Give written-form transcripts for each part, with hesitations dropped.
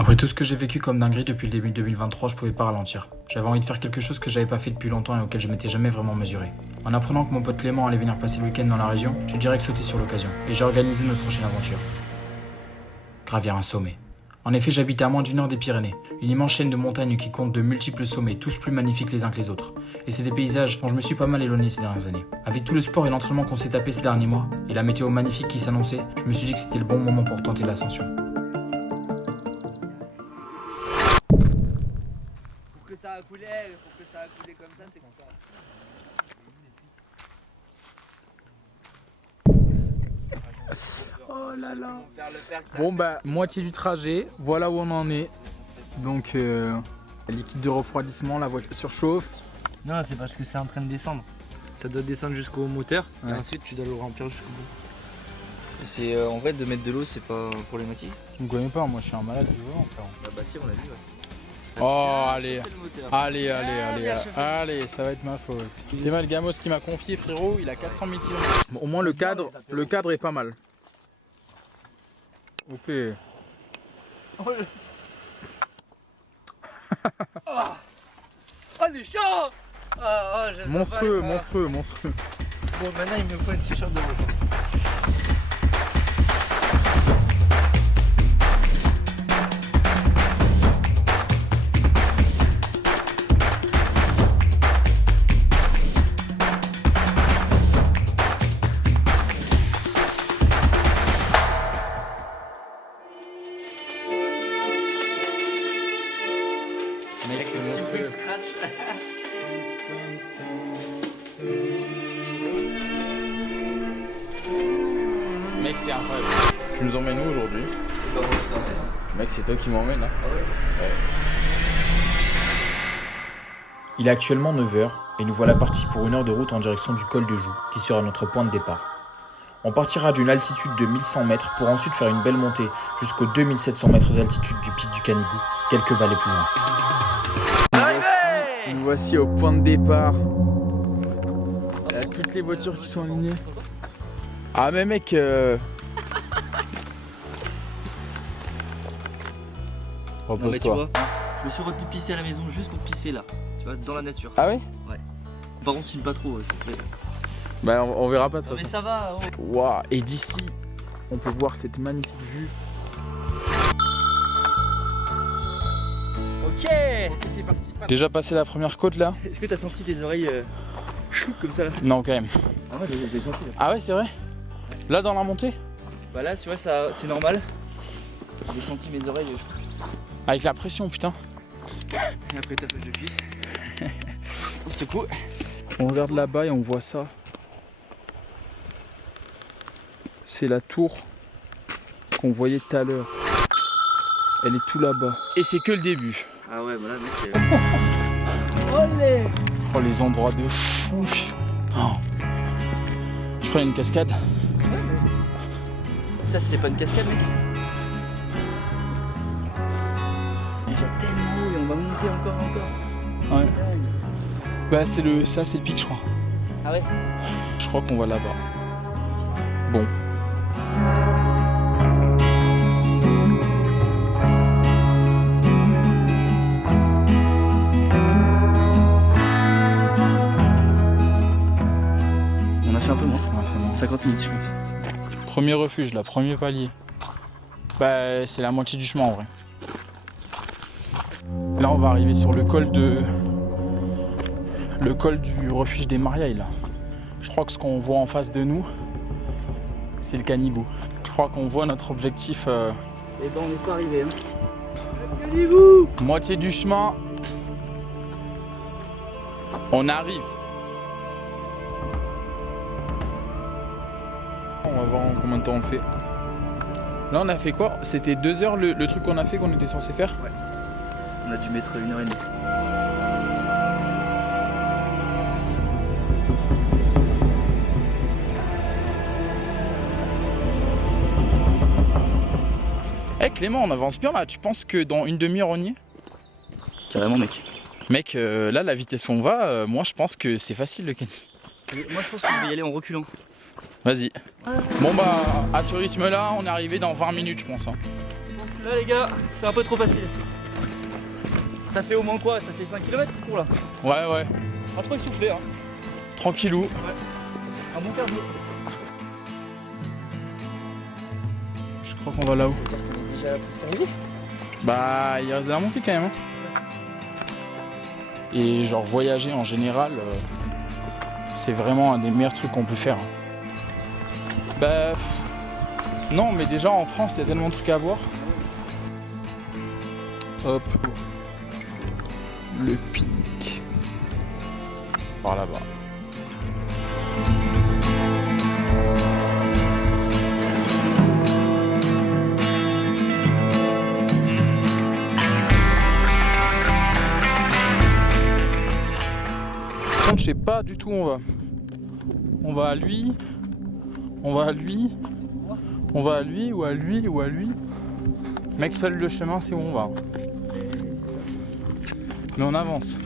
Après tout ce que j'ai vécu comme dinguerie depuis le début de 2023, je pouvais pas ralentir. J'avais envie de faire quelque chose que j'avais pas fait depuis longtemps et auquel je m'étais jamais vraiment mesuré. En apprenant que mon pote Clément allait venir passer le week-end dans la région, j'ai direct sauté sur l'occasion et j'ai organisé notre prochaine aventure. Gravir un sommet. En effet, j'habite à moins d'1 heure des Pyrénées, une immense chaîne de montagnes qui compte de multiples sommets, tous plus magnifiques les uns que les autres. Et c'est des paysages dont je me suis pas mal éloigné ces dernières années. Avec tout le sport et l'entraînement qu'on s'est tapé ces derniers mois, et la météo magnifique qui s'annonçait, je me suis dit que c'était le bon moment pour tenter l'ascension. Pour que ça a coulé comme ça, c'est que ça. Oh là là. Bon bah moitié du trajet, voilà où on en est. Donc liquide de refroidissement, la voiture surchauffe. Non, c'est parce que c'est en train de descendre. Ça doit descendre jusqu'au moteur Ouais. et ensuite tu dois le remplir jusqu'au bout. C'est en vrai de mettre de l'eau, c'est pas problématique. Tu me connais pas, moi je suis un malade du volant frère. Ah bah si, on l'a vu. Ouais. Oh allez, Le moteur. allez, ça va être ma faute. C'est mal le gamos qui m'a confié frérot, il a 400 000 km. Bon, au moins le cadre est pas mal. Ok. Oh les chats. Monstrueux. Bon, maintenant il me faut une t-shirt de rejoint. Mec, c'est monstrueux. Scratch. Mec, c'est incroyable. Tu nous emmènes où aujourd'hui? C'est pas moi qui t'emmène. Mec, c'est toi qui m'emmène. Hein. Ah ouais. Il est actuellement 9h et nous voilà partis pour 1 heure de route en direction du col de Joux, qui sera notre point de départ. On partira d'une altitude de 1100 mètres pour ensuite faire une belle montée jusqu'aux 2700 mètres d'altitude du pic du Canigou, quelques vallées plus loin. Nous voici au point de départ. Il y a toutes les voitures qui sont alignées. Ah mais mec Non mais tu repose-toi. vois, je me suis retenu pisser à la maison juste pour pisser là, tu vois, dans la nature. Ah ouais? Par contre, filme pas trop, c'est vrai. Bah on verra pas de toute Mais façon. ça va, oh. Waouh, et d'ici on peut voir cette magnifique vue. Ok, c'est parti. Déjà passé la première côte là? Est-ce que t'as senti tes oreilles chou comme ça là? Non quand même. Ah ouais, j'ai senti là. Ah ouais c'est vrai? Là dans la montée? Bah là, tu vois, ça, c'est normal. J'ai senti mes oreilles. Avec la pression putain. Et après tapage de cuisse. On secoue. On regarde là-bas et on voit ça. C'est la tour qu'on voyait tout à l'heure. Elle est tout là-bas. Et c'est que le début. Ah ouais, voilà, mec. Olé. Oh les endroits de fou. Oh. Je prends une cascade. Ça, c'est pas une cascade, mec. Déjà tellement haut et on va monter encore. Ouais. Bah c'est le pic je crois. Ah ouais. Je crois qu'on va là-bas. Bon. On a fait un peu moins. On a fait moins. 50 minutes, je pense. Premier refuge là, premier palier. Bah c'est la moitié du chemin en vrai. Là on va arriver sur le col du refuge des Mariailles là. Je crois que ce qu'on voit en face de nous, c'est le Canigou. Je crois qu'on voit notre objectif. Et ben on n'est pas arrivé, hein. Moitié du chemin. On arrive. On va voir en combien de temps on fait. Là on a fait quoi? C'était 2 heures le truc qu'on a fait qu'on était censé faire? On a dû mettre 1h30. Eh Clément, on avance bien là, tu penses que dans une demi-heure on y est? Carrément, mec. Mec, là la vitesse où on va, moi je pense que c'est facile le Cani. Moi, je pense qu'on va y aller en reculant. Vas-y. Bon bah, à ce rythme là, on est arrivé dans 20 minutes je pense. Hein. Là les gars, c'est un peu trop facile. Ça fait au moins quoi? Ça fait 5 km qu'on court là. Ouais. Pas trop essoufflé hein. Tranquillou. Ouais. Un bon cardio. Je crois qu'on va là-haut. C'est-à-dire qu'on est déjà presque arrivé. Bah, il reste de la montée quand même. Hein. Et genre voyager en général, c'est vraiment un des meilleurs trucs qu'on peut faire. Bah, non, mais déjà en France, il y a tellement de trucs à voir. Hop. Le pic. Par là-bas. Je sais pas du tout où on va. On va à lui. On va à lui. On va à lui ou à lui ou à lui. Mec, seul le chemin c'est où on va. Mais on avance.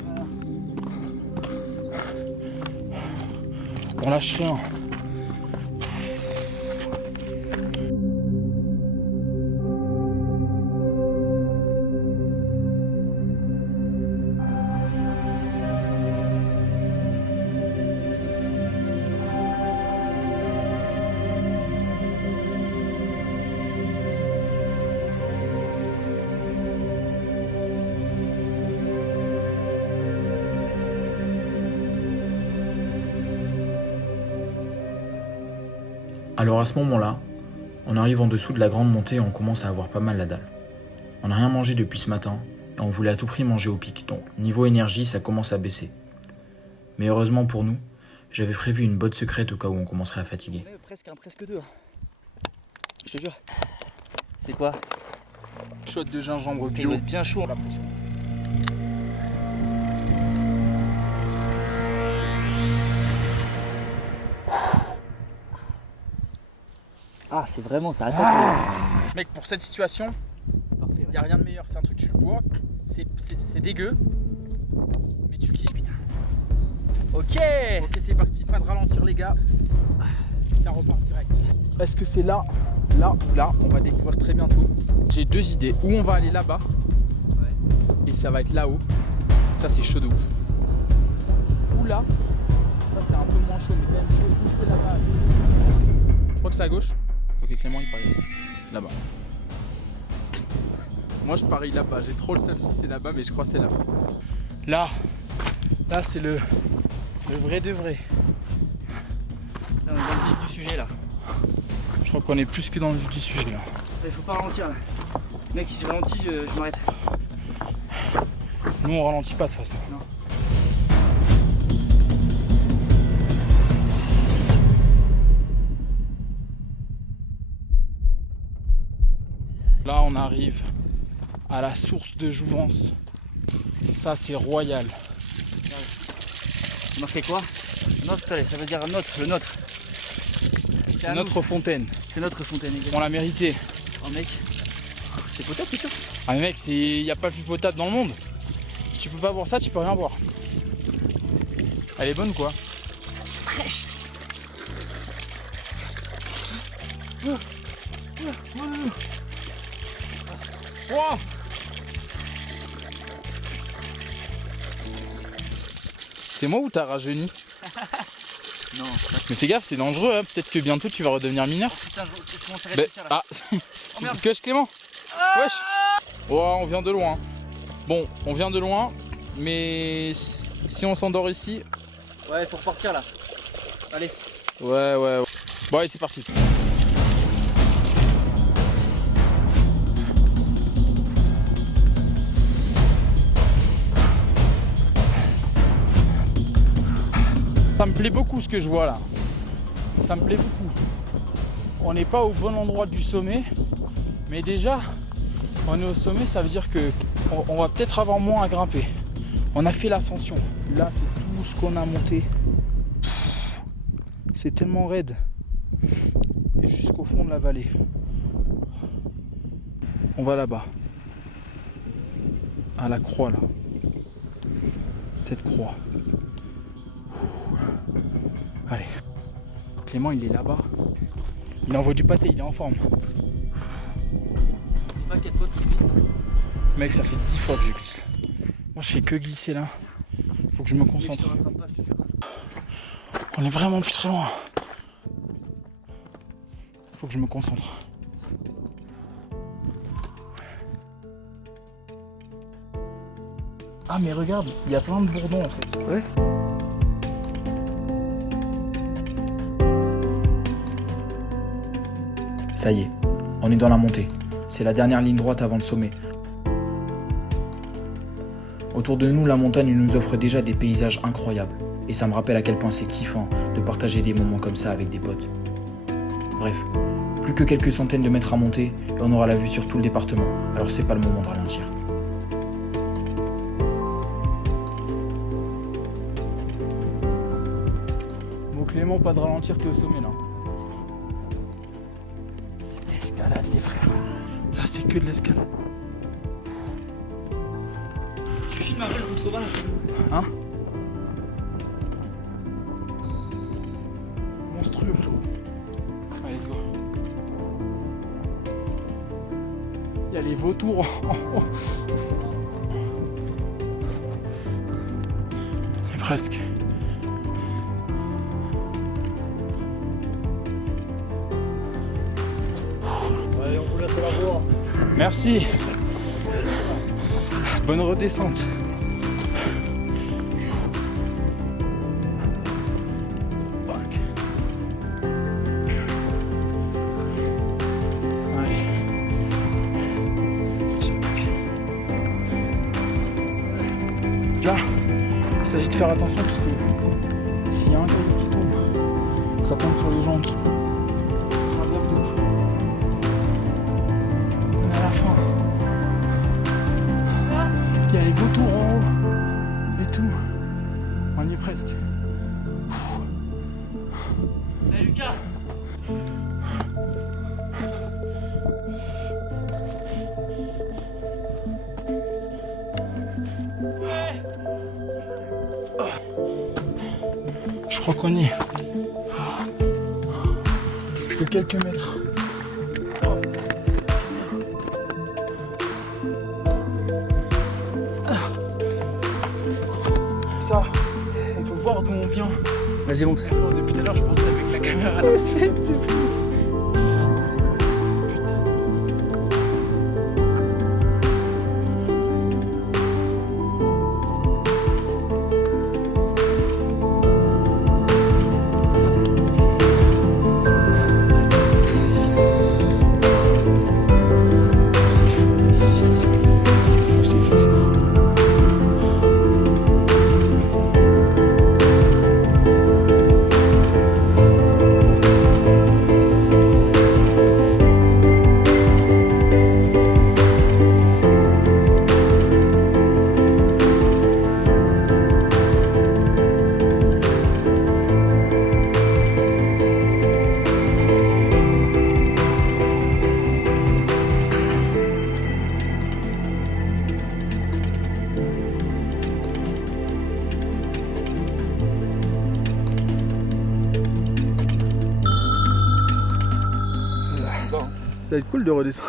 On lâche rien. Alors à ce moment-là, on arrive en dessous de la grande montée et on commence à avoir pas mal la dalle. On n'a rien mangé depuis ce matin et on voulait à tout prix manger au pic, donc niveau énergie ça commence à baisser. Mais heureusement pour nous, j'avais prévu une botte secrète au cas où on commencerait à fatiguer. On est presque deux. Je te jure. C'est quoi? Shot de gingembre Il bio. doit être bien chaud, on a l'impression. Ah, c'est vraiment, ça attaque. Mec, pour cette situation, C'est parfait. il n'y a rien de meilleur. C'est un truc, tu le bois, c'est dégueu, mais tu kiffes. Putain. Ok. Ok, c'est parti, pas de ralentir les gars. Ça repart direct. Est-ce que c'est là ou là? On va découvrir très bientôt. J'ai deux idées. Ou on va aller là-bas, et ça va être là-haut. Ça c'est chaud de ouf. Ou là, ça c'est un peu moins chaud, mais quand même chaud. Ou c'est là-bas. Je crois que c'est à gauche. Ok, Clément il parie là-bas. Moi je parie là-bas. J'ai trop le seum si c'est là-bas, mais je crois que c'est là. Là c'est le vrai de vrai. Là, on est dans le vif du sujet là. Je crois qu'on est plus que dans le vif du sujet là. Il faut pas ralentir là. Mec, si je ralentis, je m'arrête. Nous on ralentit pas de toute façon. Non. Là on arrive à la source de jouvence. Ça c'est royal. C'est marqué quoi? Notre, ça veut dire notre, le nôtre. C'est à Notre nous, fontaine. c'est notre fontaine également. On l'a mérité. Oh mec, c'est potable, c'est sûr? Ah mais mec, il n'y a pas plus potable dans le monde. Tu peux pas boire ça, tu peux rien boire. Elle est bonne quoi? Fraîche. Wow. C'est moi ou t'as rajeuni? Non, Mais fais gaffe, c'est dangereux, hein. Peut-être que bientôt tu vas redevenir mineur. putain, je commence à Bah, réfléchir là. ah, Oh merde. Coche Clément. Wesh. Oh, on vient de loin. Bon, on vient de loin, mais si on s'endort ici... Ouais, faut repartir là. Allez. Ouais. Bon allez, c'est parti. Ça me plaît beaucoup ce que je vois là. Ça me plaît beaucoup. On n'est pas au bon endroit du sommet, mais déjà, on est au sommet, ça veut dire que on va peut-être avoir moins à grimper. On a fait l'ascension. Là, c'est tout ce qu'on a monté. C'est tellement raide. Et jusqu'au fond de la vallée. On va là-bas. À la croix là. Cette croix. Allez. Clément il est là-bas. Il envoie du pâté, il est en forme. Paquet de fautes. Mec, ça fait 10 fois que je glisse. Moi, je fais que glisser là. Faut que je me concentre. On est vraiment plus très loin. Faut que je me concentre. Ah mais regarde, il y a plein de bourdons en fait. Ouais. Ça y est, on est dans la montée. C'est la dernière ligne droite avant le sommet. Autour de nous, la montagne nous offre déjà des paysages incroyables. Et ça me rappelle à quel point c'est kiffant de partager des moments comme ça avec des potes. Bref, plus que quelques centaines de mètres à monter et on aura la vue sur tout le département. Alors c'est pas le moment de ralentir. Bon Clément, pas de ralentir, t'es au sommet là. C'est de l'escalade les frères. Là c'est que de l'escalade. Tu filmes un peu le contrebas. Hein? Monstrueux frérot. Allez, let's go. Il y a les vautours en haut. Et presque. Allez, on vous laisse la voir. Merci. Bonne redescente. Bac. Allez. Là, il s'agit de faire attention parce que s'il y a un caillou qui tombe, ça tombe sur les gens en dessous. Ça sera grave de ouf. On est à la fin. Il y a les vautours en haut et tout. On y est presque. Allez Lucas. Je crois qu'on y est. Que quelques mètres. Ça, on peut voir d'où on vient. Vas-y monte. Oh, depuis tout à l'heure, je pensais avec la caméra là. Ça va être cool de redescendre.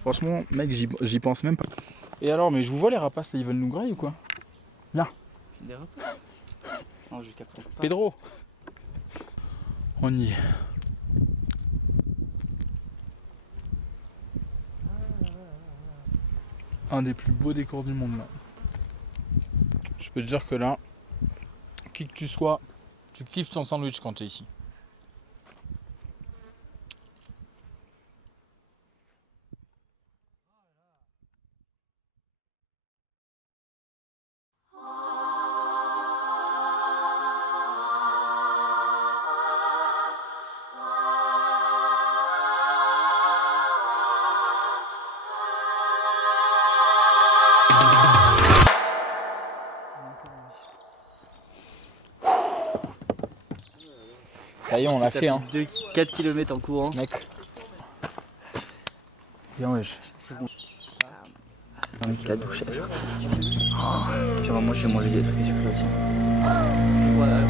Franchement, mec, j'y pense même pas. Et alors, mais je vous vois les rapaces, ils veulent nous grailler ou quoi? Là. Des rapaces. Non, jusqu'à quand? Pedro. On y est. Un des plus beaux décors du monde là. Je peux te dire que là, qui que tu sois, tu kiffes ton sandwich quand tu es ici. Ça y est, on l'a fait, hein. 4 km en courant. Mec. Bien, wesh. Mec, la douche, elle fait. Tu vois, moi, je vais manger des trucs sur ça aussi. Voilà,